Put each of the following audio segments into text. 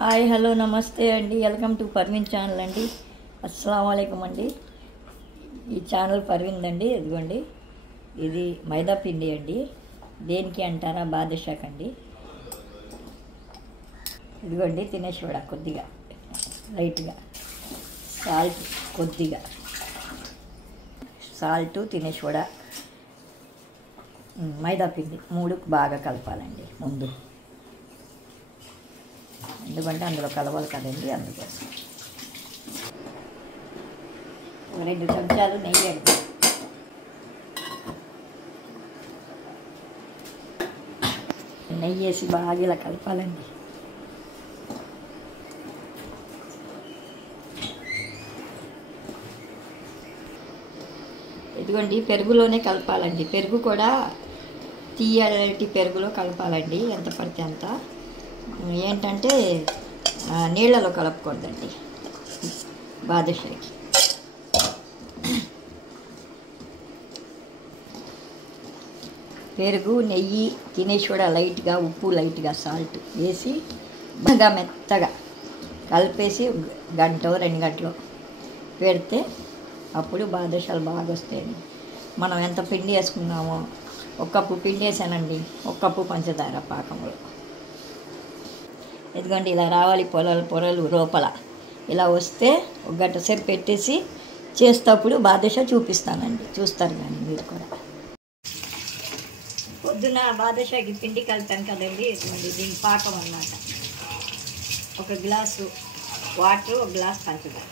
Hi hello నమస్తే అండి. Welcome to Parveen channel అండి. అస్సలం వాలేకుమ్ అండి. ఈ ఛానల్ పర్వీన్ అండి. ఇదిగోండి, ఇది మైదా పిండి అండి. దేనికి అంటారా? బాదుషాక్ అండి. ఇదిగోండి తినేసోడా కొద్దిగా లైట్గా, సాల్ట్ కొద్దిగా, సాల్ట్ తినేసోడా, మైదా పిండి మూడు బాగా కలపాలండి ముందు, ఎందుకంటే అందులో కలవాలి కదండి. అందుకోసం 2 చెంచాలు నెయ్యి వేద్దాం. నెయ్యి వేసి బాగా ఇలా కలపాలండి. ఇదిగోండి పెరుగులోనే కలపాలండి. పెరుగు కూడా తీయటి పెరుగులో కలపాలండి. ఎంత పడితే అంత. ఏంటంటే నీళ్ళలో కలపకూడదండి బాదుషాకి. పెరుగు, నెయ్యి, తినేసి కూడా లైట్గా ఉప్పు, లైట్గా సాల్ట్ వేసి బాగా మెత్తగా కలిపేసి గంట 2 గంటలు పెడితే అప్పుడు బాదుషాలు బాగా వస్తాయండి. మనం ఎంత పిండి వేసుకున్నామో, 1 కప్పు పిండి వేసానండి, 1 కప్పు పంచదార పాకంలో. ఎందుకంటే ఇలా రావాలి పొరలు లోపల ఇలా వస్తే 1 గంట సేపు పెట్టేసి చేసేటప్పుడు బాదుషా చూపిస్తానండి, చూస్తారు కానీ మీరు కూడా. పొద్దున బాదుషాకి పిండి కలిపాను కదండి. దీని పాకం అన్నమాట. 1 గ్లాసు వాటర్, 1 గ్లాస్ పంచదార.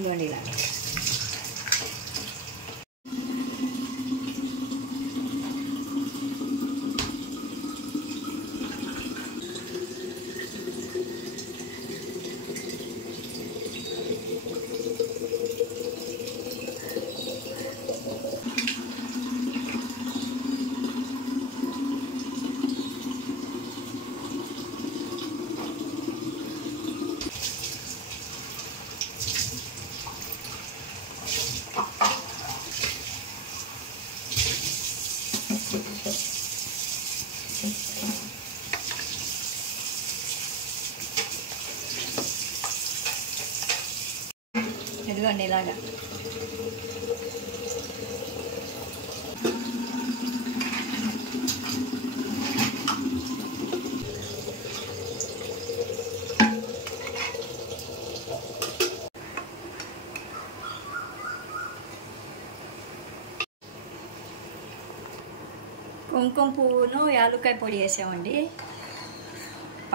ఇవ్వండి ఇలా. ఇదిగోండి ఇలాగా. కుంకుమ పువ్వును యాలుక్కాయ పొడి వేసామండి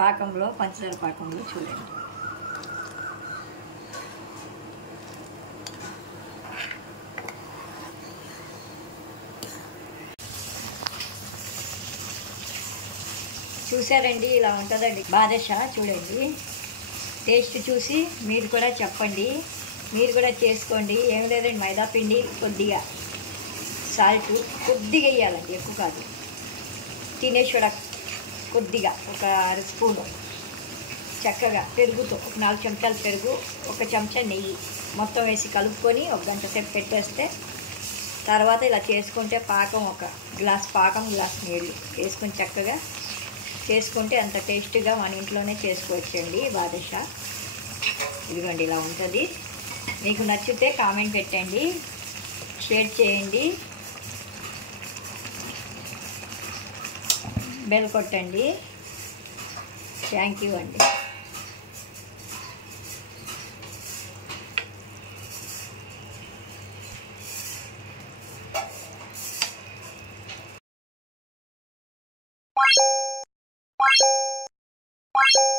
పాకంలో, పంచదార పాకంలో. చూడండి, చూసారండి, ఇలా ఉంటుందండి బాదుషా. చూడండి, టేస్ట్ చూసి మీరు కూడా చెప్పండి, మీరు కూడా చేసుకోండి. ఏం లేదండి, మైదా పిండి కొద్దిగా, సాల్ట్ కొద్దిగా వేయాలండి, ఎక్కువ కాదు. తినేసోడా కొద్దిగా, 1 స్పూను. చక్కగా పెరుగుతో 4 చెంచాలు పెరుగు, 1 చెంచా నెయ్యి మొత్తం వేసి కలుపుకొని 1 గంట సేపు పెట్టేస్తే తర్వాత ఇలా చేసుకుంటే పాకం, 1 గ్లాస్ పాకం, గ్లాస్ నీళ్ళు వేసుకొని చక్కగా చేసుకుంటే అంత టేస్ట్గా మన ఇంట్లోనే చేసుకోవచ్చండి బాదుషా. ఇదిగోండి ఇలా ఉంటుంది. మీకు నచ్చితే కామెంట్ పెట్టండి, షేర్ చేయండి, బెల్ కొట్టండి. థ్యాంక్ యూ అండి. Bye.